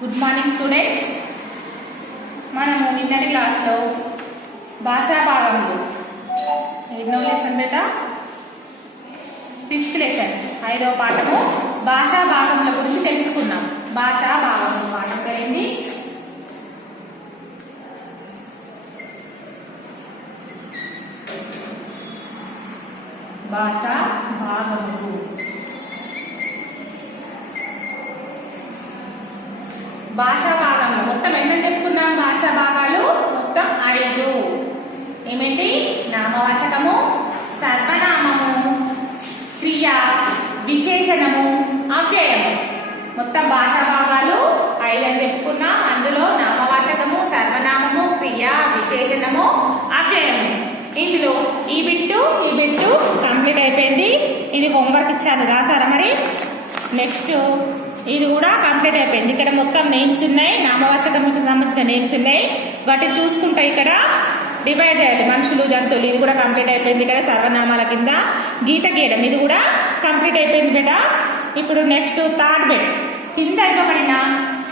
Good morning students. మనము నిన్నటి క్లాస్లో భాషా భాగంలో ఎన్నో లెసన్ బేటా 5th లెసన్ 5వ పాఠము భాషా భాగముల గురించి తెలుసుకున్నాం. భాషా భాగము పాఠం పేరేంటి? భాషా భాగములు. భాషా భాగంలో మొత్తం ఎన్ని చెప్పుకున్నాం? భాషా భాగాలు మొత్తం 5. ఏమిటి? నామవాచకము, సర్వనామము, క్రియ, విశేషణము, అవ్యయము. మొత్తం భాషా భాగాలు 5 అని చెప్పుకున్నాం. అందులో నామవాచకము, సర్వనామము, క్రియ, విశేషణము, అవ్యయము. ఇందులో ఈ బిట్టు కంప్లీట్ అయిపోయింది. ఇది హోంవర్క్ ఇచ్చాను, రాసారా? మరి నెక్స్ట్ ఇది కూడా కంప్లీట్ అయిపోయింది. ఇక్కడ మొత్తం నేమ్స్ ఉన్నాయి, నామవాచకంకి సంబంధించిన నేమ్స్ ఉన్నాయి. వాటిని చూసుకుంటే ఇక్కడ డివైడ్ చేయాలి, మనుషులు, జంతువులు. ఇది కూడా కంప్లీట్ అయిపోయింది. ఇక్కడ సర్వనామాల కింద గీత గీయడం, ఇది కూడా కంప్లీట్ అయిపోయింది బేటా. ఇప్పుడు నెక్స్ట్ థర్డ్ బెట్. కింద ఇవ్వబడిన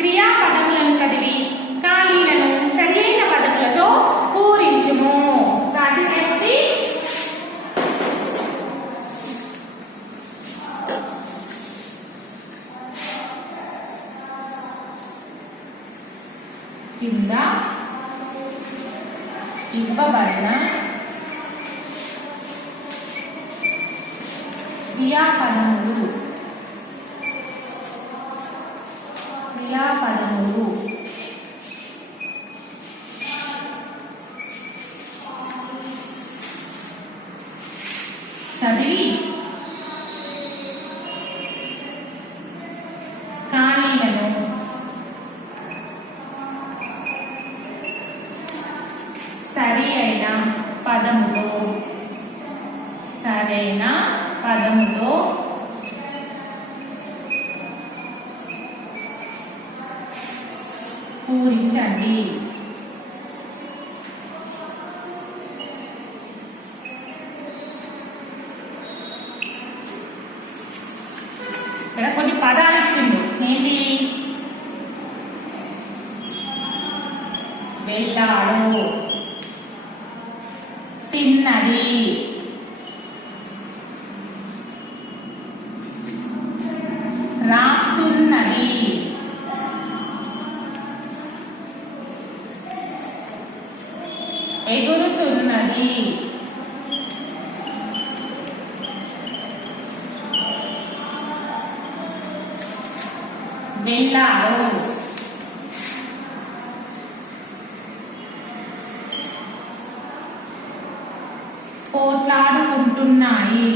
క్రియాపదములను చదివి ఖాళీలను సరి అయిన పదములతో పూరించుము. కింద ఇవ్వబడిన క్రియాపదములు చదివి ఖాళీలను సరైన పదముతో పూరించండి. ఇక్కడ కొన్ని పదాలు ఇచ్చిండు. ఏంటి? వెళ్ళాడు, తిన్నది, రాస్తున్నది, ఎగురుతున్నది, వెళ్ళాడు, పోట్లాడుకుంటున్నాయి,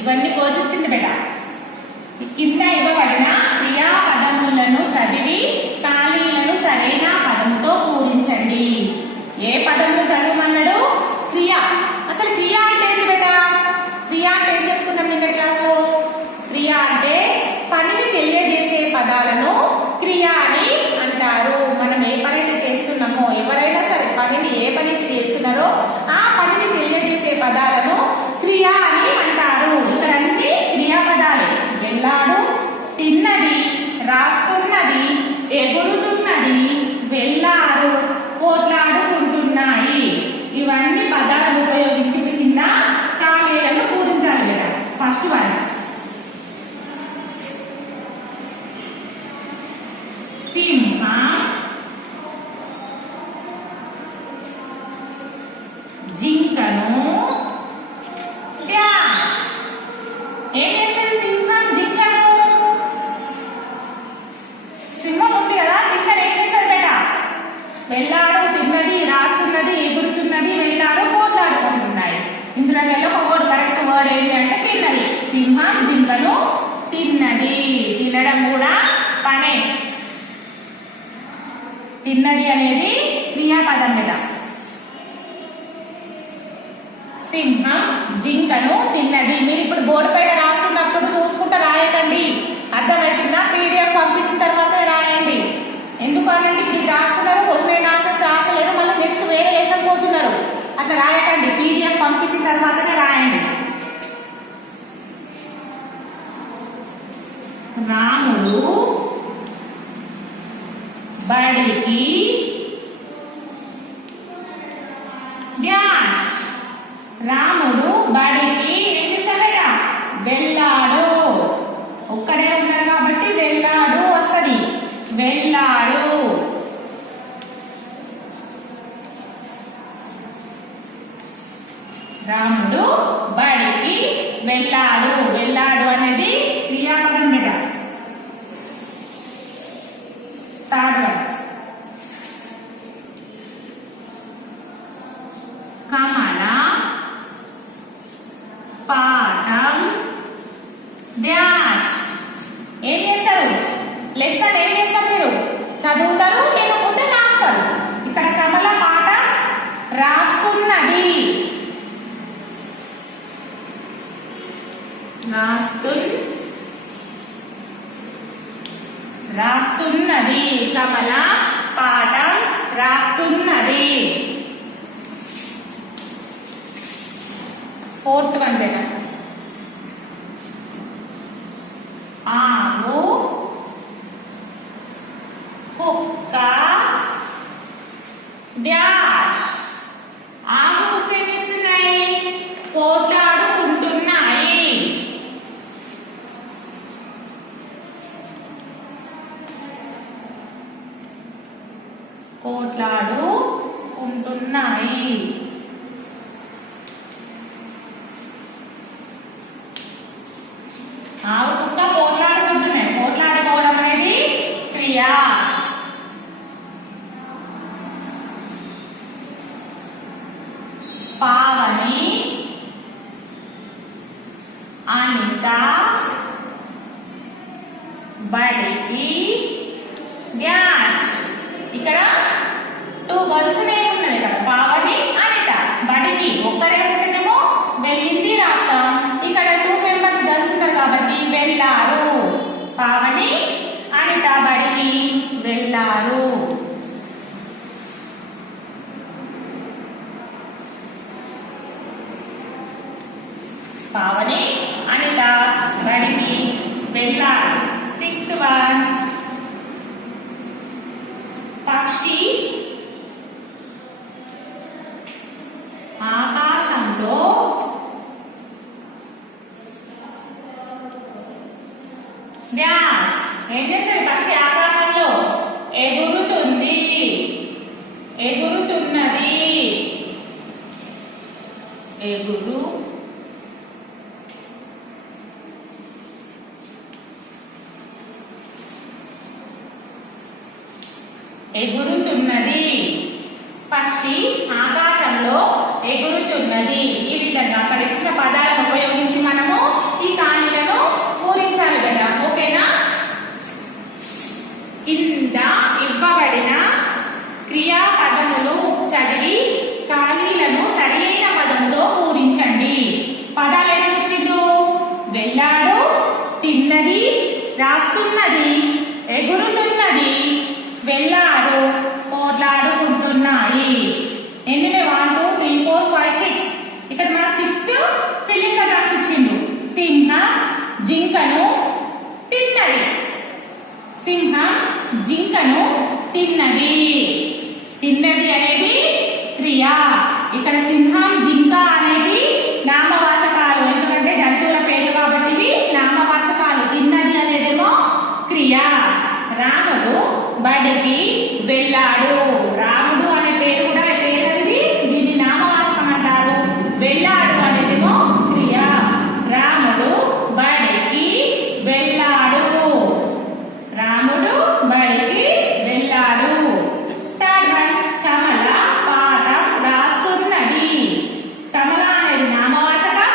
ఇవన్నీ కోసిచ్చింది బేట. కింద ఇవ్వబడిన క్రియాపదములను చదివి ఖాళీలను సరైన పదముతో పూరించండి. ఏ పదములు చదవమన్నాడు? క్రియ. అసలు క్రియ అంటే ఏంటి బేట? క్రియ అంటే ఏం చెప్పుకున్నాం నిన్న క్లాసు? క్రియ అంటే పనిని తెలియజేసే పదాలను క్రియ అని అంటారు. మనం ఏ పని అయితే చేస్తున్నామో, ఎవరైనా సరే పనిని ఏ పని అయితే చేస్తున్నారో ఆ పనిని తెలియజేసే పదాలను క్రియ అని అంటారు. ఇక్కడ అన్ని క్రియాపదాలే. వెళ్ళాడు, తిన్నది, రాస్తున్నది, ఎగురుతున్నది, వెళ్ళారు, పోట్లాడుకుంటున్నాయి. ఇవన్నీ పదాలను ఉపయోగించి కింద ఖాళీలను పూరించాలి కదా. ఫస్ట్ వన్ సింహం, జింకను, డాష్. ఏం చేస్తుంది సింహం జింకను? సింహం ఉంది కదా, జింకను ఏం చేస్తారు బేట? వెళ్ళాడు, తిన్నది, రాస్తున్నది, ఎగురుతున్నది, వెళ్ళాడు, పోట్లాడుకుంటున్నాయి. ఇందులో ఒక వర్డ్, కరెక్ట్ వర్డ్ ఏంటి అంటే తిన్నది. సింహం జింకను తిన్నది. తినడం కూడా పనే. తిన్నది అనేది క్రియాపదం మీద. సింహం జింకను తిన్నది. మీరు ఇప్పుడు బోర్డు పైన రాస్తున్నప్పుడు చూసుకుంటూ రాయకండి, అర్థమవుతుందా? PDF పంపించిన తర్వాత రాయండి. ఎందుకు అనండి, ఇప్పుడు అట్లా రాయకండి, పీడిఎఫ్ పంపించిన తర్వాతనే రాయండి. రాముడు బడికి డాష్. రాముడు బడికి ఏం చేశాడట? వెళ్ళాడు. ఒక్కడే ఉన్నాడు కాబట్టి వెళ్ళాడు వస్తుంది. వెళ్ళాడు. రాముడు బడికి వెళ్ళాడు. వెళ్ళాడు అనేది క్రియాపదం బిడ్డ. థర్డ్ వన్ కమల పాఠం డాష్. ఏం చేస్తారు? లెసన్ ఏం చేస్తారు? మీరు చదువుతారు లేకపోతే రాస్తారు. ఇక్కడ కమల పాఠం రాస్తున్నది. రాస్తున్నది. కమల పాఠం రాస్తున్నది. ఫోర్త్ వన్ బేట. ఆవు కుక్క డాష్. ఆవు కుక్క ఏం చేస్తున్నాయి? పోట్లాడుకుంటున్నాయి. పోట్లాడుకుంటున్నాయి. ఆవు కుక్క పోట్లాడుకుంటున్నాయి. పోట్లాడుకోవడం అనేది క్రియ. పావని అనిత బడికి డాష్. ఇక్కడ టూ గర్ల్స్ నేమ్ ఉన్నది. ఇక్కడ పావని అనిత. బడికి ఒక్కరే ఉంటేనేమో వెళ్ళింది రాస్తాం. ఇక్కడ 2 మెంబర్స్ గర్ల్స్ ఉన్నారు కాబట్టి వెళ్ళారు. పావని అనిత బడికి వెళ్ళారు. పావని అనిత బడికి వెళ్ళారు. 6th వన్ పక్షి ఆకాశంలో డాష్. ఏం చేస్తుంది? పక్షి ఆకాశంలో ఎగురుతుంది. ఎగురుతున్నది. ఎగురుతున్నది. పక్షి ఆకాశంలో ఎగురుతున్నది. ఈ విధంగా అక్కడ ఇచ్చిన పదాలను ఉపయోగించి మనము ఈ ఖాళీలను పూరించాలి కదా. ఓకేనా? కింద ఇవ్వబడిన క్రియాపదములు చదివి ఖాళీలను సరైన పదంలో పూరించండి. పదాలు ఏమి ఇచ్చిండు? వెళ్ళాడు, తిన్నది, రాస్తున్నది, ఎగురుతున్నది, వెళ్ళారు, పోట్లాడుకుంటున్నాయి. ఎన్ని 1 2 3 4 5 6. ఇక్కడ మనకు 6th ఫిల్లింగ్ ద బ్లాంక్స్ ఇచ్చిండు. సింహం జింకను తిన్నది. సింహం జింకను తిన్నది. తిన్నది అనేది క్రియ. ఇక్కడ సింహం జింక అనేది నామవాచకాలు. ఎందుకంటే జంతువుల పేర్లు కాబట్టి ఇవి నామవాచకాలు. తిన్నది అనేదేమో క్రియ. రాముడు బడికి వెళ్ళాడు. రాముడు అనే పేరు కూడా పేరు అనేది దీన్ని నామవాచకం అంటారు. వెళ్ళాడు అనేదేమో క్రియ. రాముడు బడికి వెళ్ళాడు. రాముడు బడికి వెళ్ళాడు. థర్డ్ వన్ కమల పాఠం రాస్తున్నది. కమల అనేది నామవాచకం,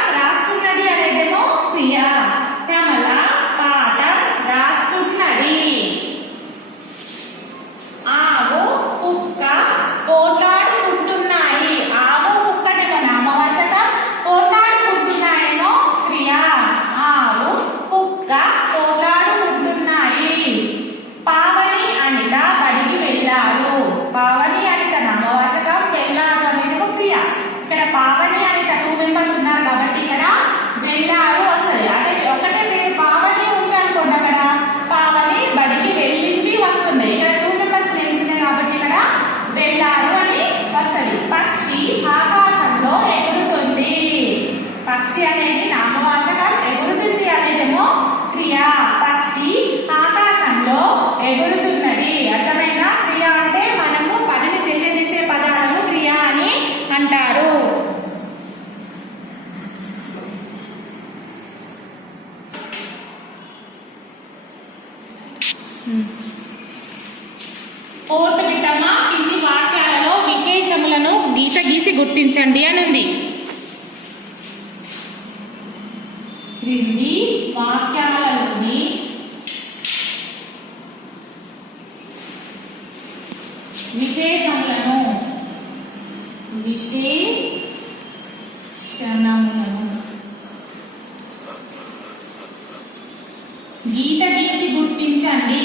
ఫోర్త్ బిట్టమ్మ కింది వాక్యాలలో విశేషములను గీత గీసి గుర్తించండి అని ఉంది. క్రింది వాక్యాలలోని విశేషములను గీత గీసి గుర్తించండి.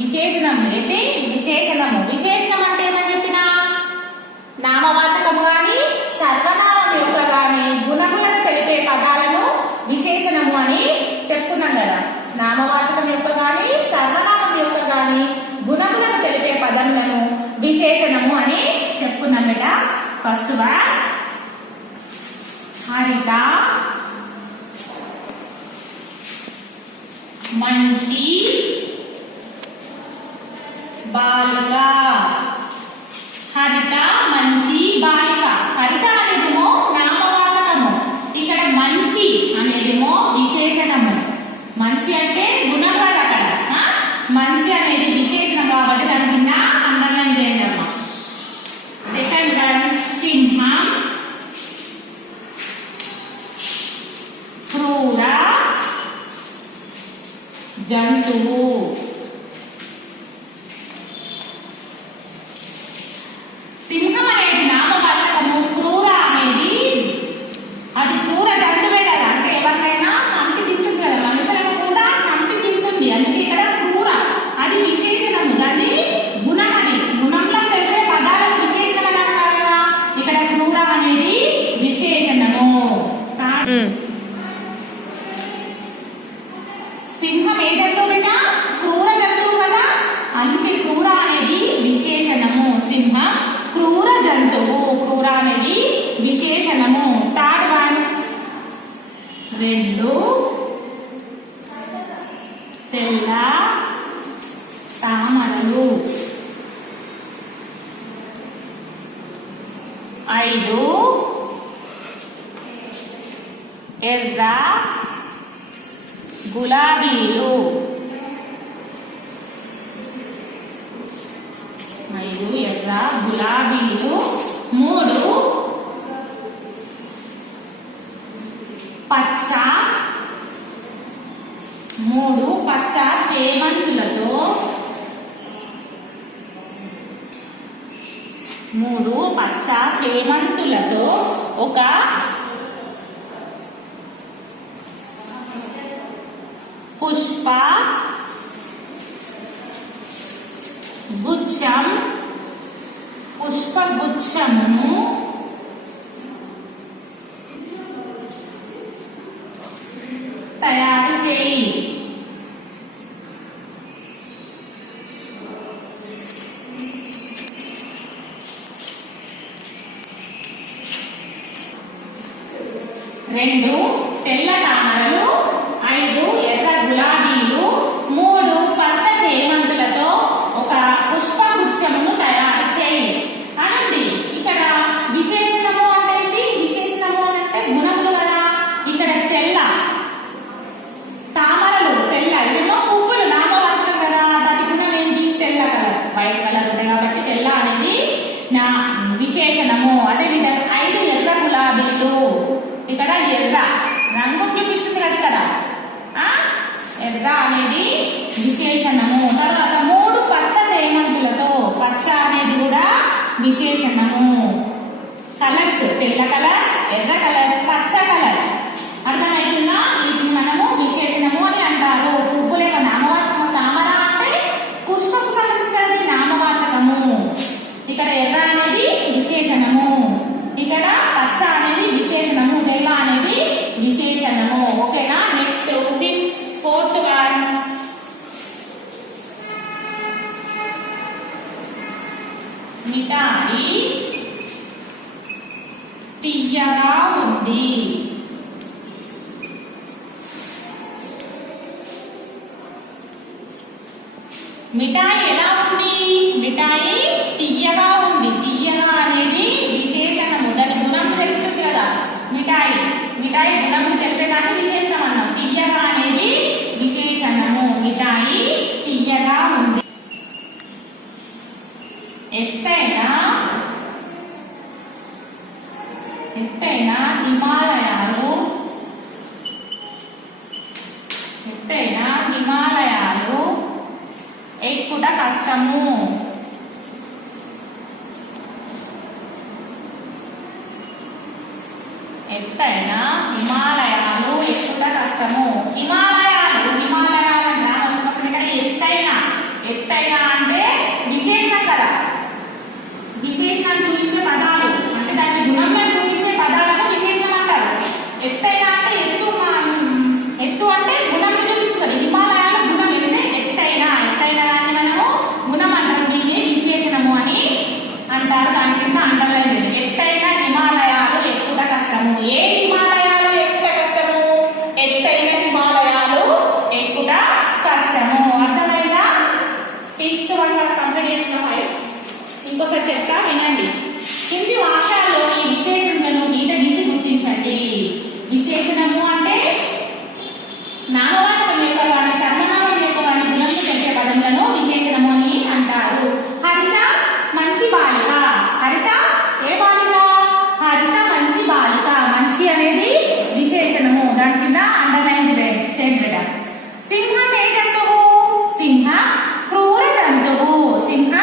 విశేషణం ఏంటి? విశేషణము. విశేషణం అంటే ఏమని చెప్పినా నామవాచకము గాని సర్వనామం యొక్క గాని గుణములను తెలిపే పదాలను విశేషణము అని చెప్పుకున్నాం కదా. నామవాచకం యొక్క గాని సర్వనామం యొక్క గాని గుణములను తెలిపే పదములను విశేషణము అని చెప్పుకున్నాం కదా. ఫస్ట్ వన్ హరిత, మంచి, బాలిక. హరిత, మంచి, బాలిక. హరిత అనేదేమో నామవాచకము, ఇక్కడ మంచి అనేదేమో విశేషణము. మంచి అంటే గుణం కాదు అక్కడ, మంచి అనేది విశేషణం కాబట్టి దాని కింద అండర్లైన్ చేయండి అమ్మ. సెకండ్ వన్ సింహం, క్రూర జంతువు. సింహం అనేది నామవాచకము, క్రూర అనేది అది క్రూర జంతువే కదా, అంటే ఎవరినైనా చంపి తింటుంది కదా, మనుషులను కూడా చంపి తింటుంది, అందుకే ఇక్కడ క్రూర. అది విశేషణము, దాన్ని గుణం, అది గుణంలో తెలిపే పదాలకు విశేషణం అంటారు కదా. ఇక్కడ క్రూర అనేది విశేషణము. సింహం ఏ జంతువు బిడ్డ? క్రూర జంతువు కదా, అందుకే క్రూర అనేది విశేషణము. సింహం క్రూర జంతువు, క్రూర అనేది విశేషణము. థర్డ్ వన్ రెండు తెల్ల తామరలు. 5 ఎర్ర గులాబీలు. 5 ఎర్ర గులాబీలు. 3 పచ్చ, 3 పచ్చ చేమంతులతో, 3 పచ్చ చేమంతులతో ఒక పుష్ప గుచ్ఛం, పుష్పగుచ్ఛమును తయారు చేయి. రెండు తెల్ల తామరలు, 5 ఎర్ర గులాబీలు, 3 పచ్చ చేమంతులతో ఒక పుష్పగుచ్ఛమును తయారు చేయి అనండి. ఇక్కడ విశేషణము అంటే ఏంటి? విశేషణము అంటే గుణములు కదా. ఇక్కడ తెల్ల తామరలు, తెల్ల ఇవేమో పువ్వులు, నామవాచకం కదా, దాని గుణం ఏంటి? తెల్ల కలర్, వైట్ కలర్ ఉంటాయి కాబట్టి తెల్ల అనేది నా విశేషణము. అదే విధంగా 5 ఎర్ర గులాబీలు, ఇక్కడ ఎర్ర రంగు చూపిస్తుంది కదా ఇక్కడ, ఎర్ర అనేది విశేషణము. తర్వాత 3 పచ్చ చేమంతులతో, పచ్చ అనేది కూడా విశేషణము. కలర్స్ తెల్ల కలర్, ఎర్ర కలర్, పచ్చ కలర్. అర్థమవుతుందా? ఇది మనము విశేషణము అని అంటారు. పువ్వులేమో నామవాచకము, తామర అంటే పుష్పకు సంబంధించినది నామవాచకము. ఇక్కడ ఎర్ర అనేది విశేషణము, ఇక్కడ పచ్చ అనేది విశేషణము, తెల్ల అనేది విశేషణము. ఓకేనా? నెక్స్ట్ ఫోర్త్ వన్ మిఠాయి తీయగా ఉంది. మిఠాయి ఎలా ఉంది? మిఠాయి తీయగా ఉంది. తీయగా అనేది ఎత్తైన హిమాలయాలు, ఎత్తైన హిమాలయాలు ఎక్కుట కష్టము. ఎత్తైన హిమాలయాలు ఎక్కుట కష్టము. హిమాలయాలు ఇక్కడ ఎత్తైన, ఎత్తైన అంటే విశేషణం కదా, విశేషణం చూపించే పదాలు అంటే దాని గుణంలో చూపించే పదాలను విశేషణం అంటారు. ఎత్తైన అంటే ఎత్తు, ఎత్తు అంటే గుణంలో చూపిస్తుంది. హిమాలయాల గుణం అంటే ఎత్తైన, ఎత్తైన దాన్ని మనము గుణం అంటారు, దీన్ని విశేషణము అని అంటారు. దాని కింద అండర్లైన్ ఎత్తైన హిమాలయాలు ఎక్కుట కష్టము. ఏ హిమాలయాలు ఎక్కుట కష్టము? ఎత్తైన హిమాలయాలు ఎక్కుట కష్టము. అర్థమైందా? ఫిఫ్త్ వన్ కంప్లీట్ చేసిన. ఇంకొకటి చెప్తా వినండి. కింది వాక్యాల్లో ఈ విశేషణలను గీత గీసి గుర్తించండి. విశేషణము అంటే నామవాచకం యొక్క కానీ సర్వనామం యొక్క కానీ గుణము తెలిపే పదములను విశేషణము అని అంటారు. హరిత మంచి బాలిక. హరిత ఏ బాలిక? హరిత మంచి బాలిక. మంచి అనేది విశేషణము. దాని కింద అండర్లైన్ చేయండి. సింహం ఏ జంతువు? సింహ క్రూర జంతువు. సింహ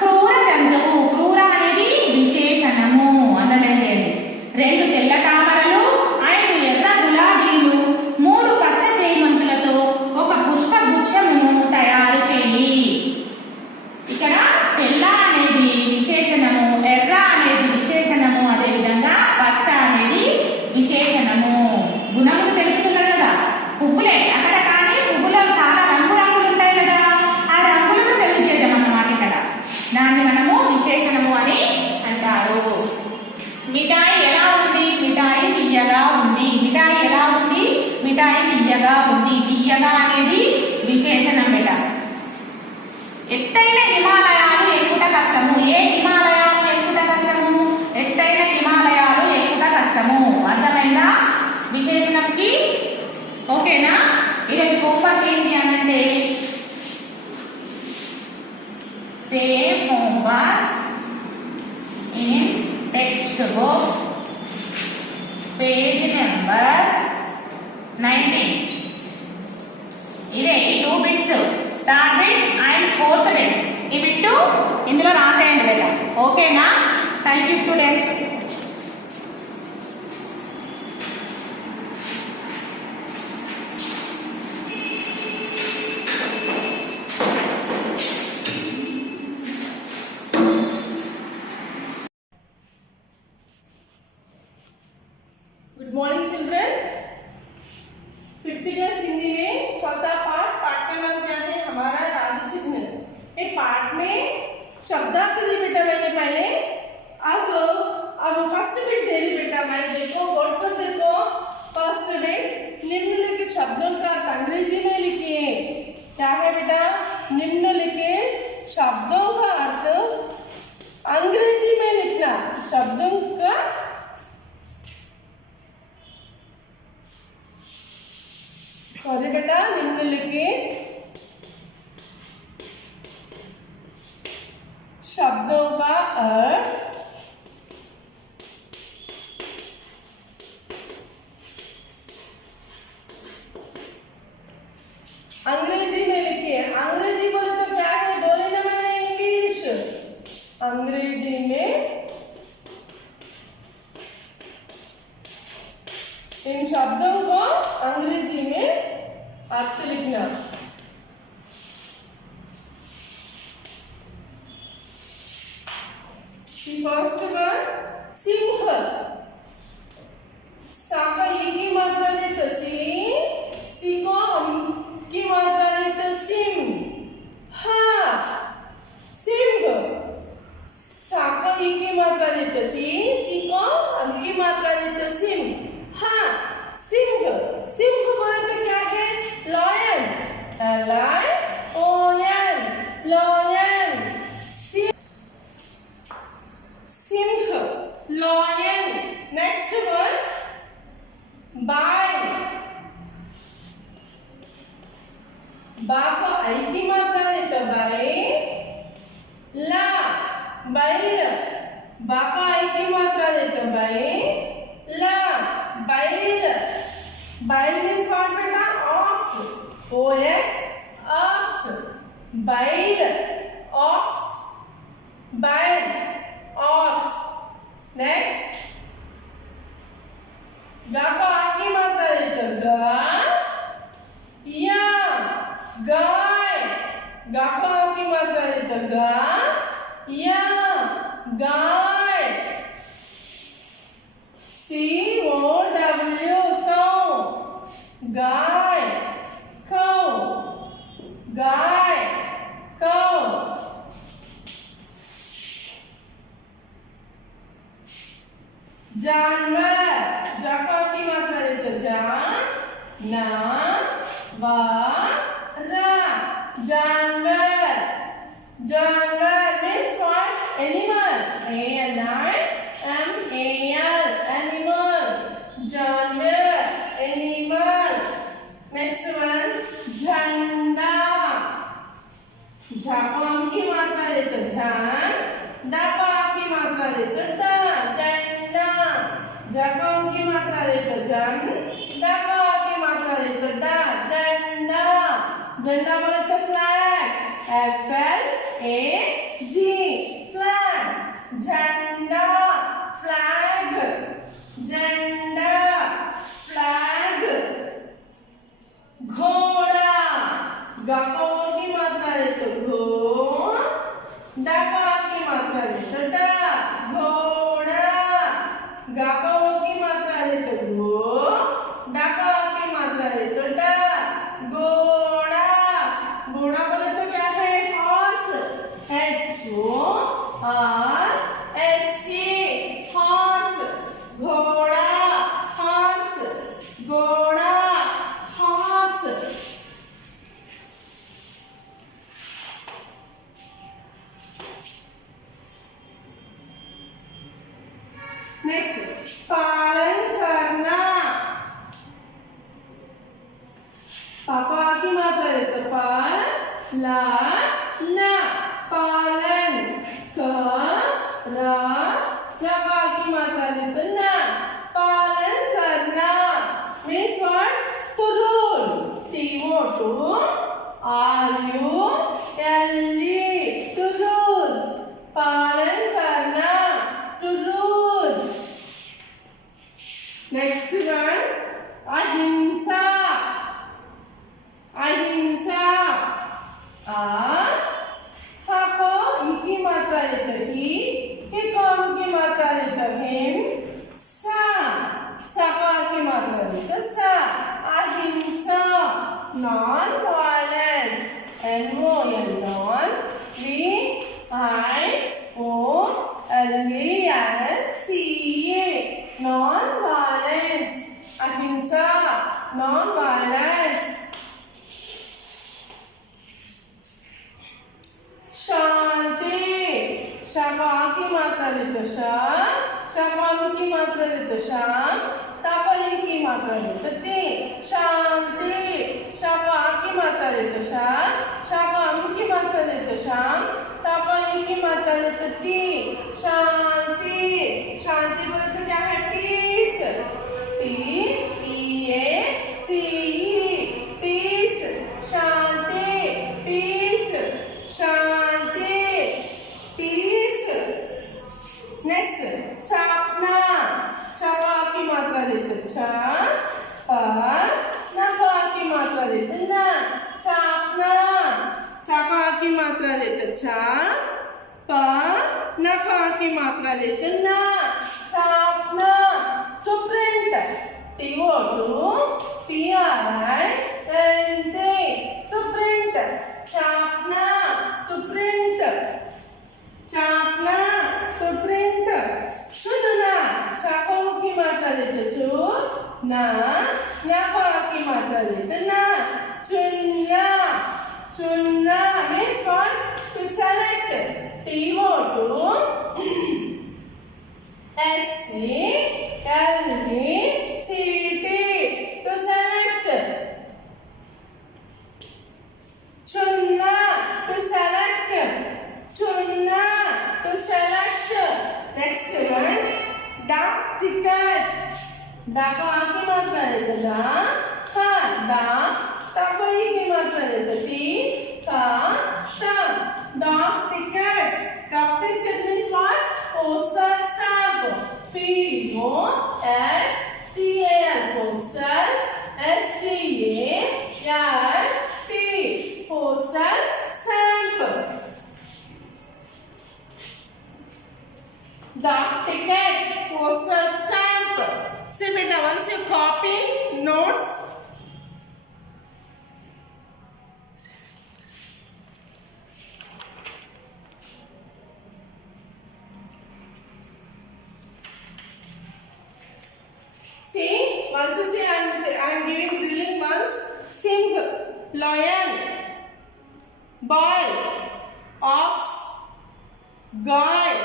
క్రూర జంతువు. క్రూర అనేది విశేషణము. అండర్లైన్ చేయండి. 2 తెల్ల తామరలు, 5 ఎర్ర గులాబీలు, 3 పచ్చ చేమంతులతో ఒక పుష్ప గుచ్ఛమును తయారు చేయి. ఇక్కడ తెల్ల అనేది విశేషణము, ఎర్ర అనేది విశేషణము, అదే విధంగా పచ్చ అనేది విశేషణము. గుణములు తెలుపుతున్నారు కదా, పువ్వులే అక్కడ, కానీ పువ్వులో చాలా రంగులు ఉంటాయి కదా, ఆ రంగులను తెలియజేద్దాం అన్నమాట. ఇక్కడ దాన్ని మనము విశేషణము అని అంటారు. మిఠాయి ఎలా ఉంది? మిఠాయి తియ్యగా ఉంది. మిఠాయి ఎలా ఉంది? మిఠాయి తియ్యగా ఉంది. తియ్యగా అనేది విశేషణం. బిడ్డ ఎత్తైన హిమాలయాలు ఎక్కుట కష్టము. ఏ హిమాలయాలు ఎక్కుట కష్టము? ఎత్తైన హిమాలయాలు ఎక్కుట కష్టము. అర్థమైందా విశేషణంకి? ఓకేనా? ఈరోజు హోంవర్క్ ఏంటి అనంటే same homework in text book page number 19. ఇదే ఈ 2 bits, 3rd bit and 4th bit. ఈ బిట్టు ఇందులో రాసేయండి బిడ్డ. ఓకేనా? Thank you students. Good morning children. 5th class Hindi में चौथा पाठ का नाम क्या है? हमारा राज्य चिन्ह। एक पाठ में शब्दार्थ दी बेटा मैंने पहले। अब फर्स्ट बिट दे रही बेटा मैं, देखो बोर्ड पर देखो। फर्स्ट बिट निम्नलिखित शब्दों का अर्थ अंग्रेजी में लिखिए। क्या है बेटा? निम्नलिखित शब्दों का अर्थ अंग्रेजी में लिखना। शब्दों का सॉरी बेटा, निम्नलिखित शब्दों का अर्थ अंग्रेजी में लिखिए। अंग्रेजी बोले तो क्या है? बोले ना मैंने इंग्लिश। अंग्रेजी में इन शब्दों को अंग्रेजी में अर्थ लिखना। First one Singh. सा का ये की मात्रा दे तो सी को हम की मात्रा दे तो सिम। हाँ सिंह। सा का ये की मात्रा दे तो सी को हम की मात्रा दे तो सिम। हाँ सिंह। सिंह बोले तो क्या है? Lion. Lion lion Singh lion. Next one by. बा को आई की मात्रा दे तो बाय ला बैल। बा को आई की मात्रा दे तो bye Bile means what beta? Ox. O-X. Ox. Bile. Ox. Bile. Ox. Next. गा को आगे मात्रा देते गा या गाय. गा को आगे मात्रा देते गा या गाय. C-O-W cow. गाय. cow. गाय. cow. जानवर. जाका की मात्रा देते जान ना वा रा. जानवर. जानवर means what? Animal. A-N-I-M-A-L. Animal. जानवर. Animal. Next one. झंडा. झाको की मात्रा देते झान. डापा की मात्रा देते डा. झंडा. झाको की मात्रा देते जन. डापा की मात्रा देते डा. झंडा. झंडा बोले तो फ्लैग. F-L-A-G. फ्लैग. झंडा. फ्लैग. झंडा. फ्लैग. घोड़ा. गाको की मात्रा देते घो. डापा की मात्रा देते डा. घोड़ा. गाको की मात्रा देते घो. डापा की मात्रा देते डा. घोड़ा. घोड़ा बोले तो क्या है? हॉर्स. H-O-R-S-E. हॉर्स. घोड़ा. हॉर्स. घोड़ा. हॉर्स. नेक्स्ट. पालन करना. पापा की मात्रा देते पा ला ना. पालन. क रा. रपा की मात्रा देते ना. पालन करना means what? To rule. T-O-R-U-L-E. To rule. पालन करना. To rule. Next one. अहिंसा. अहिंसा. हा को ई की मात्रा देते ही कौन की मात्रा देते हिम. सा. सा की मात्रा देते सा. अहिंसा. Non violence. N-O-N. Non. V-I-O-L-E-N-C-E. Non violence. अहिंसा. Non violence. शांति. शवा की मात्रा देते शा. शवाम की मात्रा देते शाम. तापली की मात्रा देते ती. शांति. शवा की मात्रा देते शा. शवाम की मात्रा देते शाम. तापली की मात्रा देते ती. शांति. शांति बोले तो क्या है? पीस. P-E-A-C-E. पीस. शांति. पीस. शांति. पीस. नेक्स्ट. चापना. चापा की मात्रा देते छा. पा. नपा की मात्रा देते ना. चापना. चापा की मात्रा देते छा. पा. नपा की मात्रा देते ना. चापना. To print. T-O-P-R-I-N-T. To print. चापना. To print. चापना. To print. चुनना. चाको की मात्रा देते चु. ना. न्यापा की मात्रा देते ना. चुनना. चुनना means what? To select. T-O-2-S-C-L-E-C-T. To select. चुनना. To select. चुनना. To select. Next one. Duck ticket. डा को आ की मात्रा देते डा का डा ता को ई की मात्रा देते टी का टा dog ticket means what? Postal stamp. P-O-S-T-A-L postal S-T-A-L-P postal stamp. Dog ticket postal stamp. See beta, once you copy notes, see, once you see I am giving drilling ones. Sing, lion, boy, ox, guy,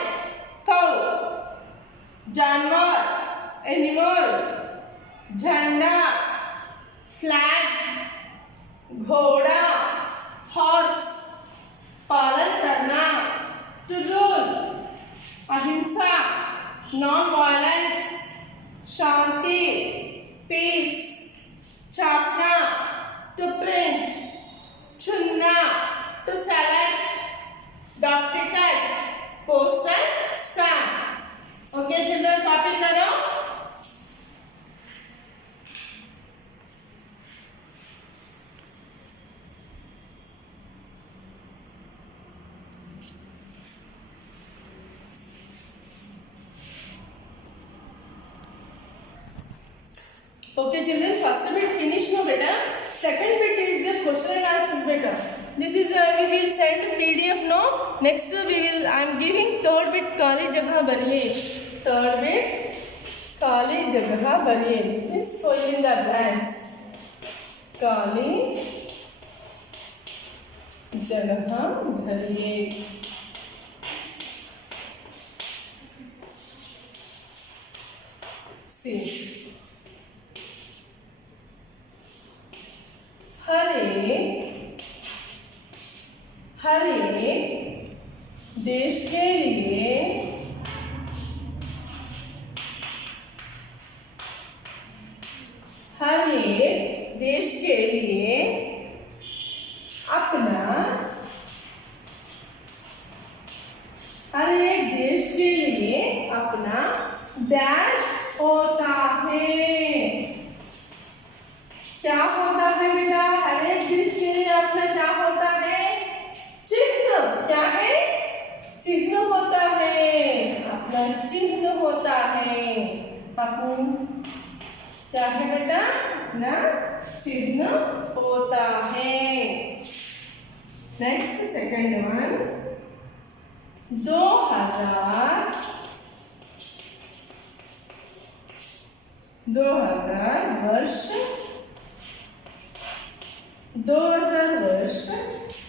cow, जानवर, animal, झंडा, flag, घोड़ा, horse, पालन करना, to rule, अहिंसा, non-violence, Shanti, peace, छापना, to print, चुनना, to select, dog ticket, postal stamp. Okay children, copy करो. Okay children, first bit finish no beta. Second bit is the question and answers beta. This is we will send PDF no. Next we will I am giving third bit खाली जगह भरिए. Third bit खाली जगह भरिए. Means fill in the blanks. खाली जगह भरिए. See. हर एक देश के लिए अपना डैश होता है. क्या होता है बेटा? हर एक देश के लिए अपना क्या होता है? चिन्ह. क्या है? चिन्ह होता है. अपना चिन्ह होता है. अपन क्या है बेटा? ना चिन्ह होता है. Next second one. 2000 वर्ष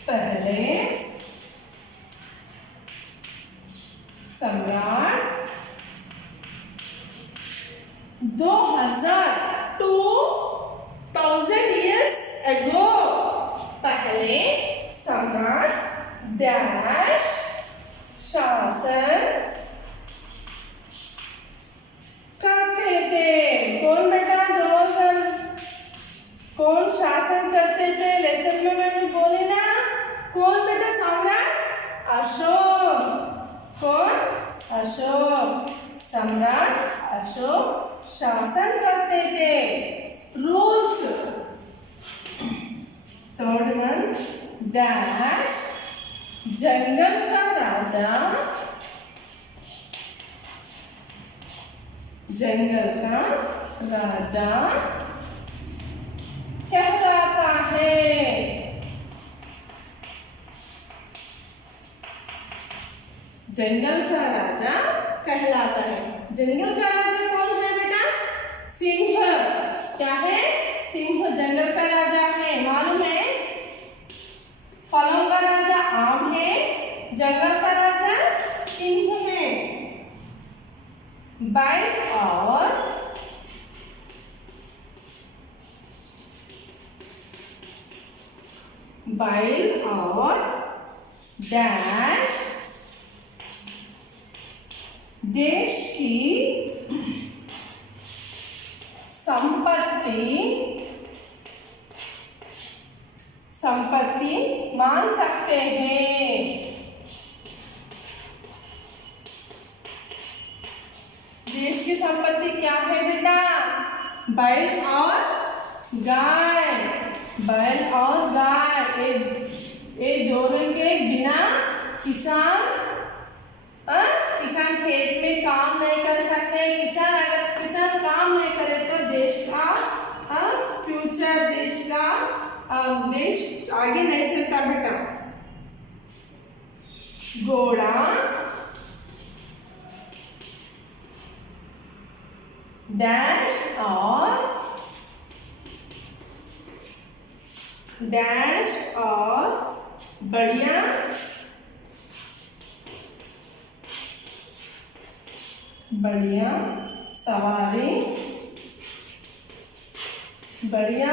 पहले सम्राट 2000 years ago पहले सम्राट डैश शासन करते थे. कौन बेटा? 2000 कौन शासन करते थे? लेसन में मैंने बोली ना. कौन बेटा? सम्राट अशोक. कौन? अशोक. सम्राट अशोक शासन करते थे. रूल्स. Third one. डैश जंगल का राजा कहलाता है. जंगल का राजा कहलाता है. जंगल का राजा कौन है बेटा? सिंह. क्या है? सिंह जंगल का राजा है. मालूम है? फलों का राजा आम है. जंगल का राजा सिंह है. बैल और डैश देश की संपत्ति संपत्ति मान सकते हैं। देश की संपत्ति क्या है बेटा? बैल और गाय। बैल और गाय ये दोनों के बिना किसान खेत में काम नहीं कर सकते। अगर किसान काम नहीं करे तो देश का फ्यूचर, देश आगे नहीं चलता बेटा। घोड़ा डैश और बढ़िया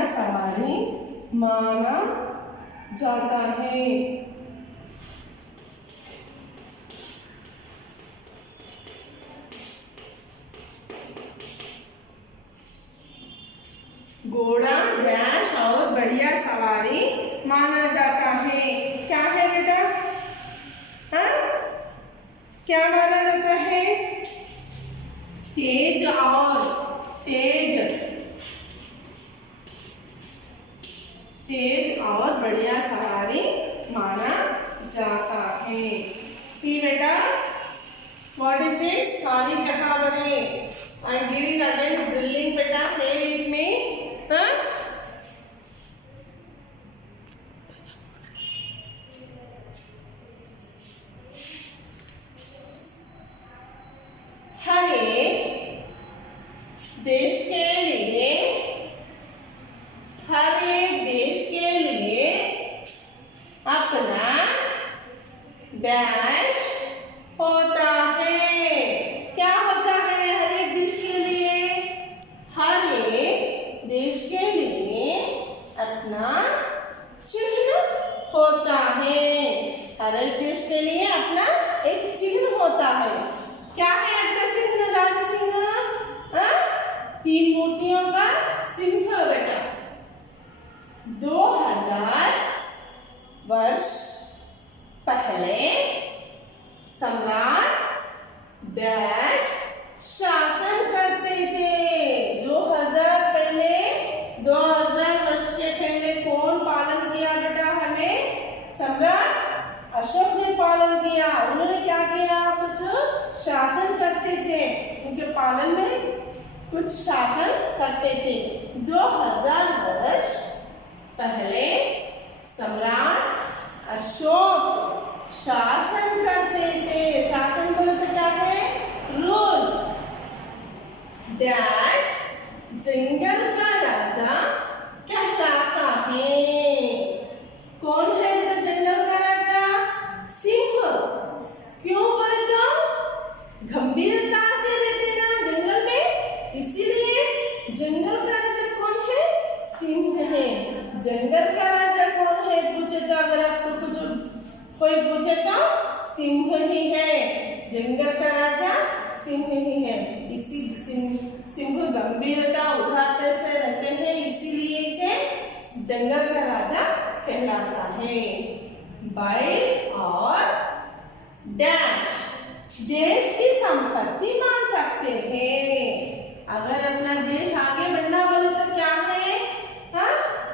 सवारी माना जाता है। घोड़ा डैश और बढ़िया सवारी माना जाता है। क्या है बेटा? क्या माना जाता है? तेज और बढ़िया सवारी माना जाता है। सी बेटा, व्हाट इज दिस? खाली जगह बने। I am giving again drilling बेटा, से विथ मी। हर एक देश के लिए अपना डैश होता है। क्या होता है हर एक देश के लिए? हर एक देश के लिए अपना चिन्ह होता है। हर एक देश के लिए अपना एक चिन्ह होता है। क्या है अपना चिन्ह राजा सिंह? 3 मूर्तियों का सिंह बेटा। 2000 वर्ष पहले सम्राट डैश शासन करते थे। 2000 वर्ष के पहले कौन पालन किया बेटा? हमें सम्राट अशोक ने पालन किया। उन्होंने क्या किया? कुछ शासन करते थे, उनके पालन में कुछ शासन करते थे। 2000 वर्ष पहले सम्राट अशोक शासन करते थे। शासन बोले तो क्या है? रूल। डैश जंगल का राजा कहलाता है। कौन है बेटा जंगल का राजा? सिंह। क्यों बोले तो गंभीरता से रहते ना जंगल में, इसीलिए जंगल का राजा कौन है? सिंह है। जंगल का राजा कौन है पूछे तो, अगर आपको कुछ कोई पूछे तो सिंह ही है। जंगल का राजा सिंह ही है। इसी सिंह गंभीरता उदारता से रहते हैं, इसीलिए इसे जंगल का राजा कहलाता है। बैल और डैश देश की संपत्ति मान सकते हैं। अगर अपना देश आगे बढ़ना बोले तो क्या है?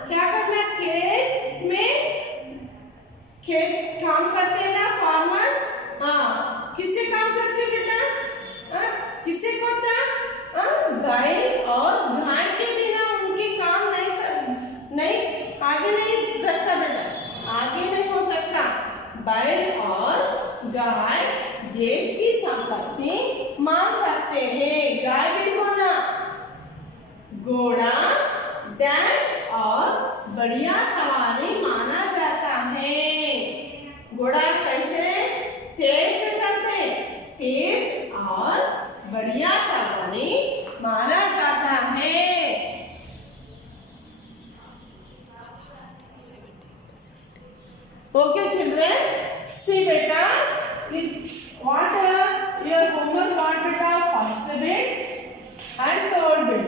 क्या करना? खेत काम करते हैं ना फार्मर्स। किससे काम करते बेटा? किससे होता? बैल और गाय के बिना उनके काम नहीं आगे नहीं रखता बेटा, आगे नहीं हो सकता। बैल और गाय देश की संपत्ति मान सकते हैं। गाय भी होना। घोड़ा डैश और बढ़िया सवारी माना जाता है। घोड़ा कैसे? तेज से चलते, तेज और बढ़िया सवारी माना जाता है। ओके चिल्ड्रन, सी बेटा, what your homework, what बेटा? First bit and third bit.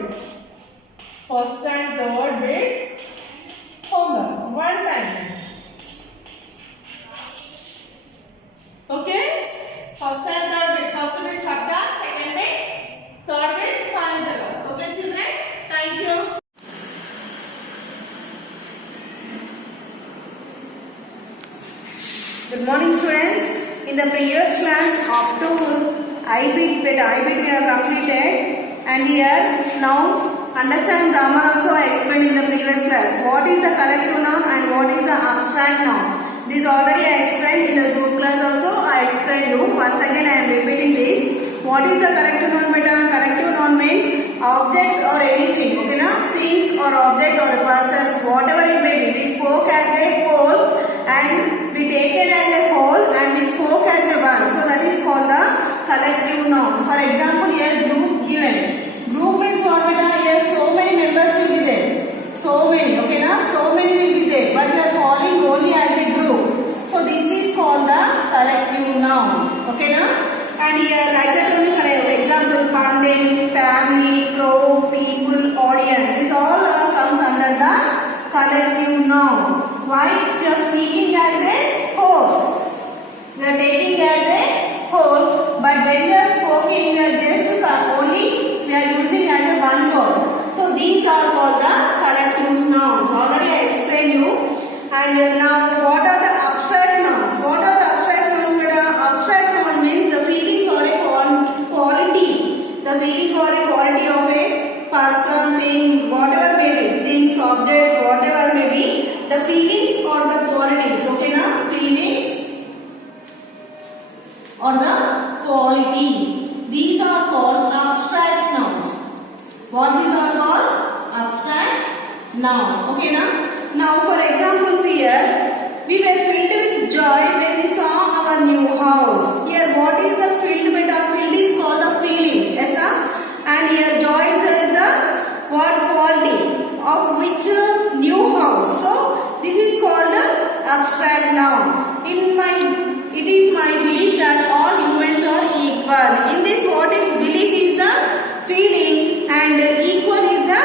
Good morning, students. In the previous class, up to I bit we have completed, and here now understand grammar also I explained in the previous class. What is the collective noun and what is the abstract noun? This already I explained in the Zoom class also. I explained you. Once again I am repeating this. What is the collective noun, beta? Collective noun means objects or anything, okay na? Things or objects or persons, whatever it may be. We spoke as a whole and we take it as a whole and we spoke as a one. So that is called the collective noun. For example, here group given. Group means what, beta? Here so many members will be there. So many, okay na? So many will be there. But we are calling only as a group. So this is called the collective noun, okay na? And here like that only for example, bundle, family, crowd, people, audience. This all comes under the collective noun. Why? We are speaking as a whole. We are taking as a whole. But when we are speaking, we are just only we are using as a one word. So these are called the collective nouns. Already I explained you. And now what are the abstract nouns? What are the abstract nouns? Abstract noun means the feeling or a quality. The feeling or a quality of a person, thing, whatever may be. Things, objects, whatever may be. The feelings or the qualities. Okay na? Feelings or the quality. These are called abstract nouns. What these are called? Abstract noun. Okay na? Now for examples here, we were filled with joy when we saw our new house. Here what is the filled bit of filled is called the feeling. Yes sir? And here joy is the what quality of which new house. So this is called abstract noun. It is my belief that all humans are equal. In this what is belief is the feeling and equal is the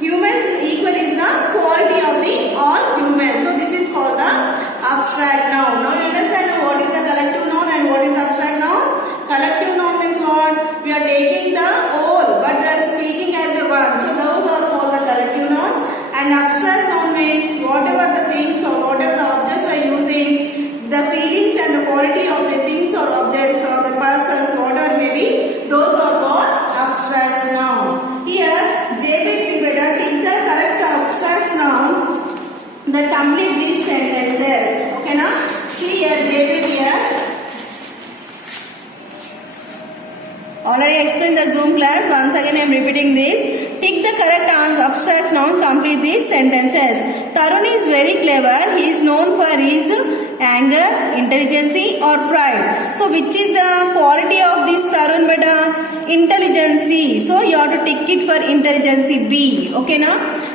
humans, equal is the quality of the all humans. So this is called the abstract noun. Now you understand what is the collective noun and what is abstract noun? Collective noun means what? We are taking the whole but we are speaking as a one. So those are called the collective nouns. And abstract noun means whatever the things or whatever the objects are using, the feelings and the quality of the things or objects or the persons, whatever may be, those are called abstract noun. Here, J-bit better take the correct abstract noun that complete these sentences. Okay na? See here, J-bit here. Already explained the Zoom class. Once again I am repeating this. Tick the correct abstract nouns, complete these sentences. Tarun is very clever. He is known for his anger, intelligence or pride. So which is the quality of this Tarun beta? Intelligence. So you have to tick it for intelligence B. Okay na?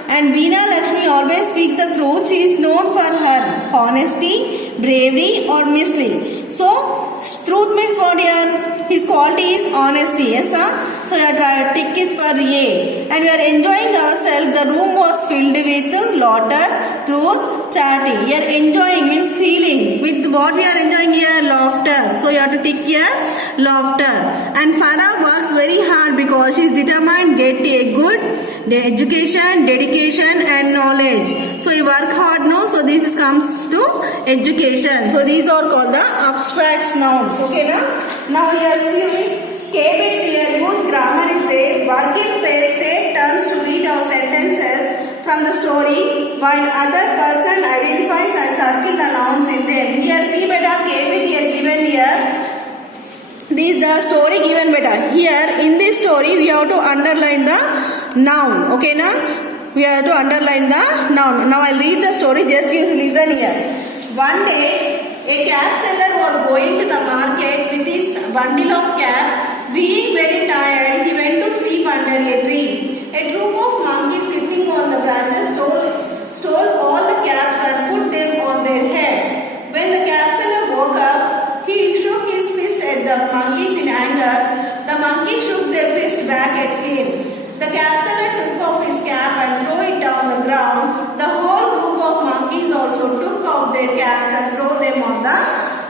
And Veena Lakshmi always speaks the truth. She is known for her honesty, bravery or mystery. So truth means what here? His quality is honesty. Yes sir? So you have to tick it for A. And we are enjoying ourselves. The room was filled with laughter, truth, chatting. Here enjoying means feeling. With what we are enjoying here? Laughter. So you have to tick here laughter. And Farah works very hard because she is determined to get a good education, dedication and knowledge. So you work hard now. So this comes to education. So these are called the abstract nouns. Okay na? Now here see K-bits here. Use grammar is there. Work in pairs. Take turns to read our sentences from the story while other person identifies and circle the nouns in them. Here see beta K-bit here given here. This is the story given beta. Here in this story we have to underline the noun. Okay na? We have to underline the noun. Now I'll read the story. Just you listen here. One day a cap seller was going to the market with his bundle of caps. Being very tired, he went to sleep under a tree. A group of monkeys sitting on the branches stole all the caps and put them on their heads. When the cap seller woke up, he shook his fist at the monkeys in anger. The monkeys shook their fist back at him. The cap seller took off his cap and threw it down the ground. The whole group of monkeys also took off their caps and threw them on the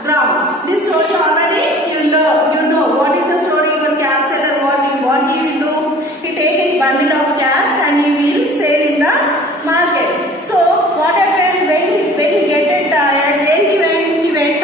ground. This story already you know. What is the story about cap seller? What he will do? He take a bundle of caps and he will sell in the market. So what happened when he get tired? Where he went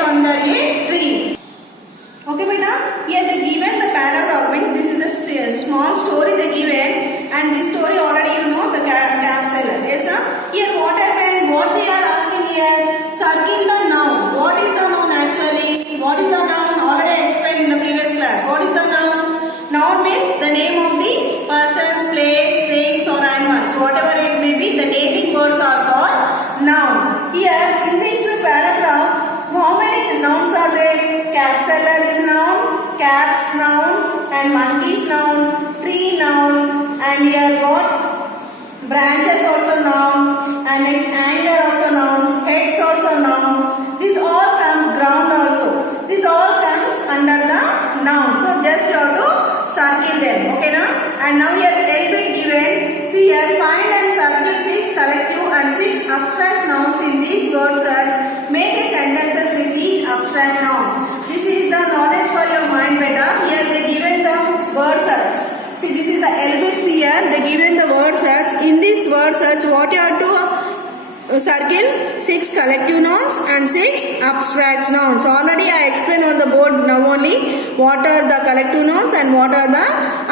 and monkeys noun, tree noun, and here got branches also noun, and next anger also noun, heads also noun. This all comes ground also. This all comes under the noun. So just you have to circle them. Okay now? And now here help it given. See here, find and circle 6 collective and 6 abstract nouns in this word search. Make a sentences with each abstract noun. This is the knowledge for your mind beta. Here they given the word search. See, this is the L bits here. They given the word search. In this word search, what you have to circle? 6 collective nouns and 6 abstract nouns. Already I explained on the board now only what are the collective nouns and what are the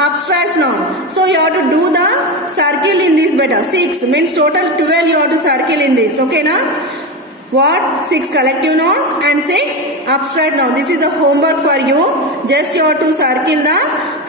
abstract nouns. So you have to do the circle in this beta. 6 means total 12 you have to circle in this. Okay now? What? 6 collective nouns and 6 abstract nouns. This is the homework for you. Just you have to circle the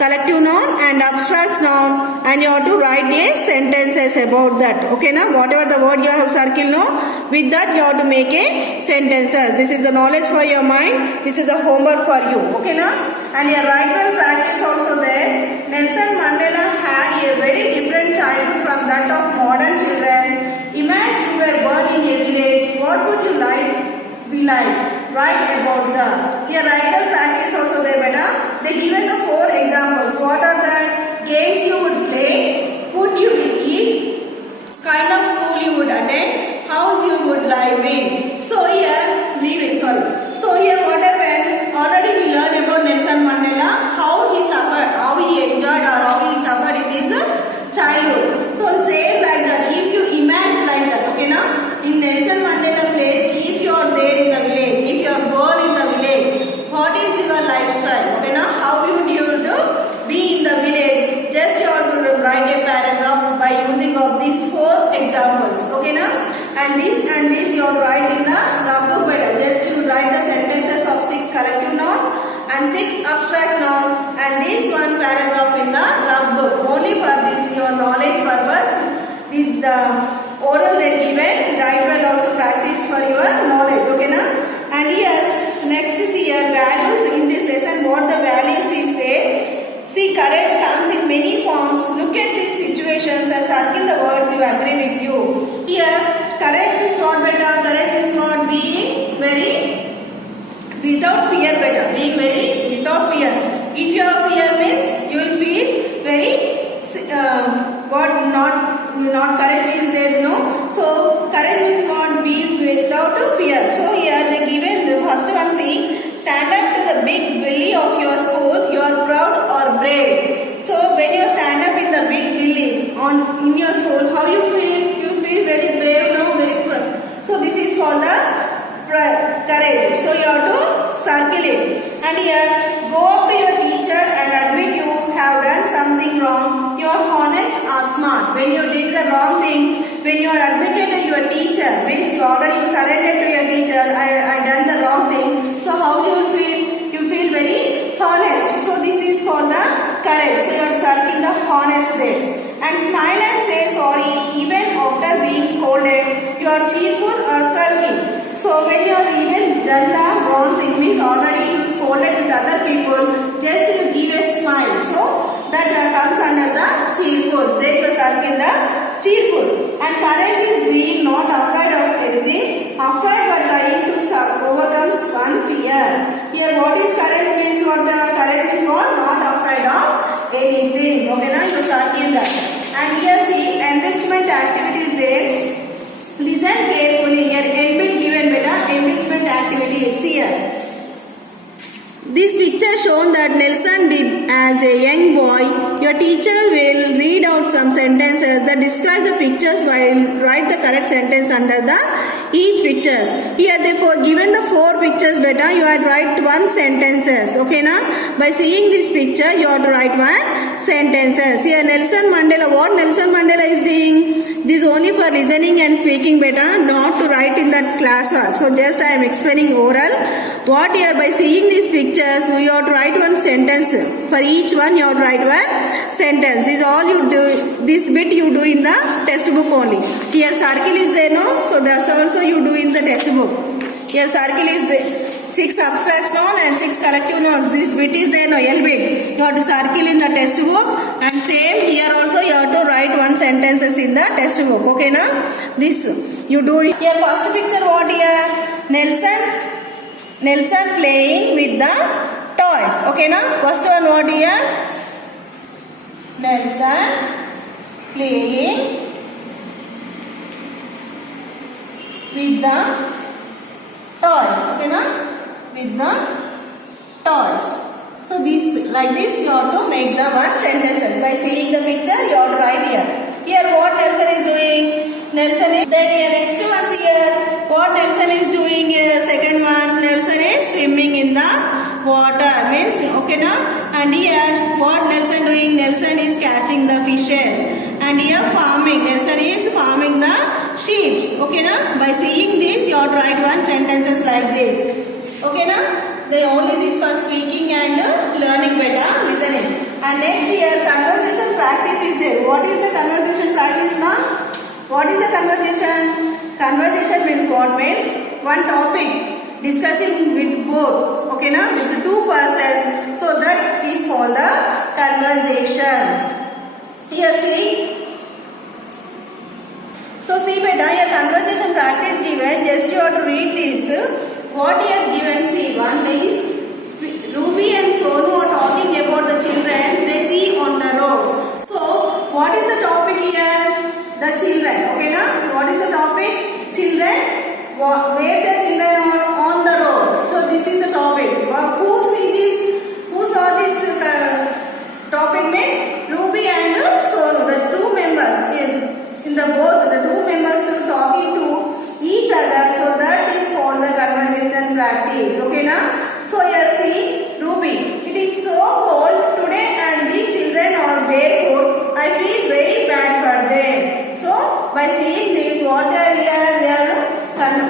collective noun and abstract noun and you have to write a sentences about that. Okay now? Whatever the word you have circled now, with that you have to make a sentences. This is the knowledge for your mind. This is the homework for you. Okay now? And your right well practice also there. Nelson Mandela had a very different childhood from that of modern children. Imagine you were born in a village. What would you be like? Write about that. Here write practice also there beta. They given the 4 examples. What are the games you would play? Food you will eat? Kind of school you would attend? House you would live in? So here, leave it, sorry. So here what happened? Already we learned about Nelson Mandela, how he suffered, how he enjoyed or how he suffered in his childhood. So say like that, if you imagine like that, okay now? In Nelson Mandela place, if you are there in the village, if you are born in the village, what is your lifestyle? Okay now? How would you do be in the village? Just you have to write a paragraph by using of these 4 examples. Okay now? And this you have to write in the book better. Just you write the sentences of 6 collective nouns and 6 abstract nouns and this one paragraph in the book. Only for this your knowledge purpose. This the oral they given. Write well also practice for your knowledge. Okay now? And yes, next is here values. In this lesson what the values is there. See, courage comes in many forms. Look at these situations and circle the words you agree with you. Here, courage means not better. Courage means not being very without fear better. Being very without fear. If you have fear means you will feel very not courage is there, no. So courage means not being without fear. So here they given the first one, see, stand up to the big bully of your school. You are proud or brave. So when you stand up in the big bully in your school, how you feel? You feel very brave, no, very proud. So this is called the courage. So you have to circle it. And here, go up to your teacher and admit you have done something wrong. You are honest or smart. When you did the wrong thing, when you are admitted to your teacher, means you already surrendered to your teacher, I done the wrong thing. So how you will feel? You feel very honest. So this is called the courage. So you are circling the honest there. And smile and say sorry even after being scolded. You are cheerful or sulky. So when you are even done the wrong thing, means already you scolded with other people, just you give a smile. So that comes under the cheerful. There you circle the cheerful. And courage is being not afraid of anything, afraid but trying to overcome one fear. Here what is courage means? What courage means what? Not afraid of anything. Okay, now you circle that. And here see enrichment activities there. Listen carefully. Here enrichment given beta. Enrichment activity is here. This picture shown that Nelson did as a young boy. Your teacher will read out some sentences that describe the pictures while write the correct sentence under the each pictures. Here therefore given the 4 pictures beta, you have to write 1 sentences. Okay na? By seeing this picture you have to write 1 sentences. Here Nelson Mandela, what Nelson Mandela is doing? This is only for listening and speaking beta, not to write in that classwork. So just I am explaining oral. What here by seeing these pictures, you have to write 1 sentence. For each one you have to write 1 sentence. This is all you do. This bit you do in the textbook only. Here circle is there, no? So that's also you do in the textbook. Here circle is there. 6 abstracts noun and 6 collective nouns. This bit is there, no, L bit. You have to circle in the textbook, and same here also you have to write one sentences in the textbook. Okay, na? This you do it. Here first picture what here? Nelson playing with the toys. Okay, na? First one what here? Nelson playing with the toys. Okay, na? With the toys. So this, like this, you have to make the one sentences. By seeing the picture, you have to write here. Here, what Nelson is doing? Nelson is then here. Next one here. What Nelson is doing here? Second one. Nelson is swimming in the water. Means okay, na? And here, what Nelson doing? Nelson is catching the fishes. And here, farming. Nelson is farming the sheep. Okay, na? By seeing this, you have to write one sentences like this. Okay, na? They only this for speaking and learning better, listening. And next here, conversation practice is there. What is the conversation practice, ma? What is the conversation? Conversation means what? Means one topic discussing with both. Okay, na? With the two persons. So that is called the conversation. Here see. So see beta, here conversation practice given. Just you have to read this. What you have given, see, one is Ruby and Sonu are talking about the children they see on the roads. So, what is the topic here? The children. Okay, na? What is the topic? Children. Where the children are on the road. So, this is the topic. Who see this? Who saw this topic? Means Ruby and Sonu, the two members in the both the two members are talking to each other. So that is called the conversation practice. Okay, na? So here see Ruby. It is so cold today and these children are barefoot. I feel very bad for them. So by seeing this, what they are here?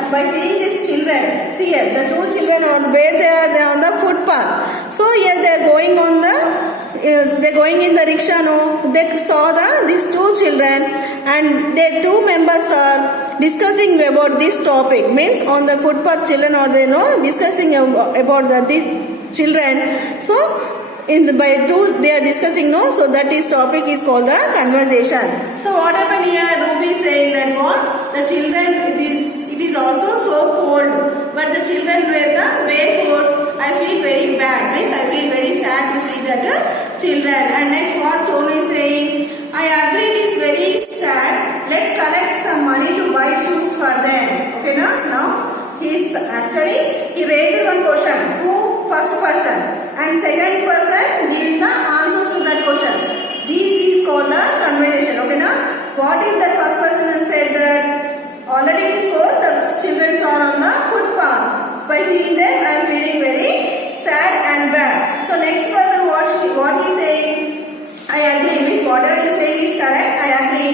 By seeing these children, see here the two children are where they are on the footpath. So here they are going on the they going in the rickshaw. No, they saw these two children and their two members are discussing about this topic. Means on the footpath children are they discussing about these children. So by two they are discussing, so that is topic is called the conversation. So what happened here? Ruby saying that what the children it is also so cold, but the children wear the barefoot. I feel very bad. Means I feel very sad to see that children. And next what Sonu is saying, I agree it is very sad. Let's collect some money to buy shoes for them. Okay, now he raised one question. Who? First person. And second person giving the answers to that question. This is called the conversation. Okay, now what is that first person who said that already it is cold, the children are on the footpath. By seeing them, I am feeling very sad and bad. So next person what he saying? I agree. Means whatever you say is correct. I agree.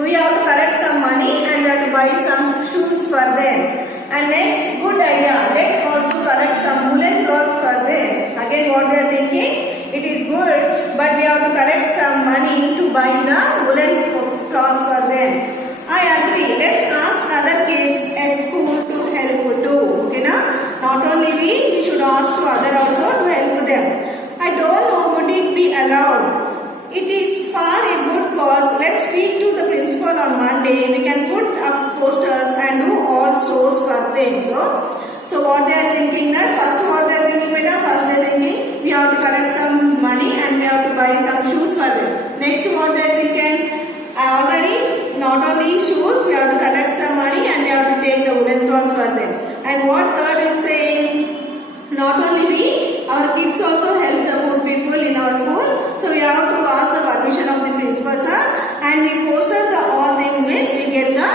We have to collect some money and we have to buy some shoes for them. And next, good idea. Let also collect some woolen clothes for them. Again, what they are thinking? It is good, but we have to collect some money to buy the woolen clothes for them. I agree. Let's ask other kids at school to help too. Okay, na? Not only we should ask to other also to help them. I don't know, would it be allowed? It is far a good cause. Let's speak to the principal on Monday. We can put up posters and do all stores for them. So what they are thinking that first what they are thinking, beta? First they are thinking we have to collect some money and we have to buy some shoes for them. Next what they are thinking, not only shoes, we have to collect some money and we have to take the woolen clothes for them. And what third is saying, not only we, our kids also help the poor people in our school. So we have to ask the permission of the principal sir and we posted all things means we get the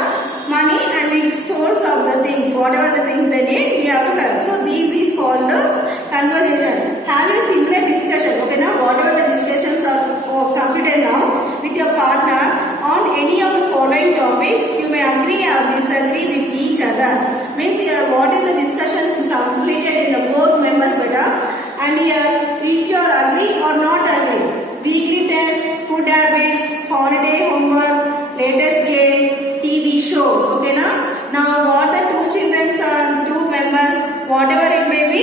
money and we stores of the things, whatever the things they need, we have to collect. So this is called the conversation. Have a similar discussion. Okay, now whatever the discussions are completed now with your partner on any of the following topics, you may agree or disagree with each other. Means here what is the discussions completed in the both members better. And here if you are agree or not agree, weekly test, food habits, holiday homework, latest games, TV shows. Okay, now what the two children are, two members, whatever it may be,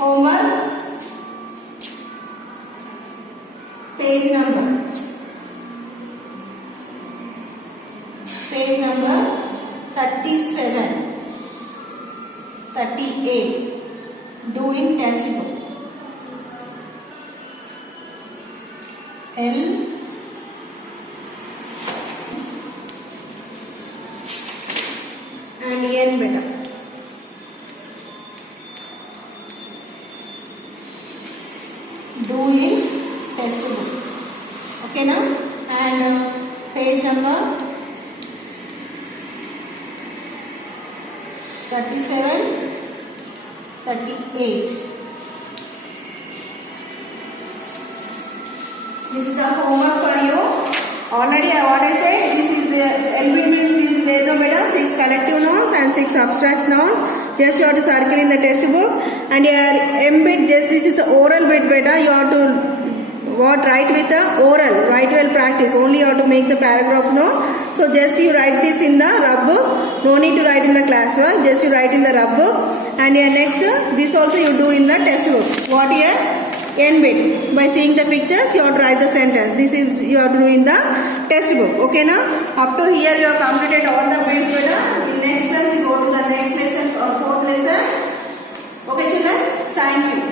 homework, page number 37, 38, do in textbook. L and N beta. Do in textbook. Okay now, and page number 37, 38. This is the homework for you. Already what I said, this is the LB means this is there no beta, 6 collective nouns and 6 abstract nouns. Just you have to circle in the textbook, and your M bit, just this is the oral bit beta. You have to write with the oral, write well practice. Only you have to make the paragraph note. So just you write this in the rub book. No need to write in the class work. Just you write in the rub book. And here next, this also you do in the textbook. What here? N bit. By seeing the pictures, you have to write the sentence. This is you have to do in the textbook. Okay now? Up to here you have completed all the bits beta. In next class we go to the next lesson or fourth lesson. Okay children? Thank you.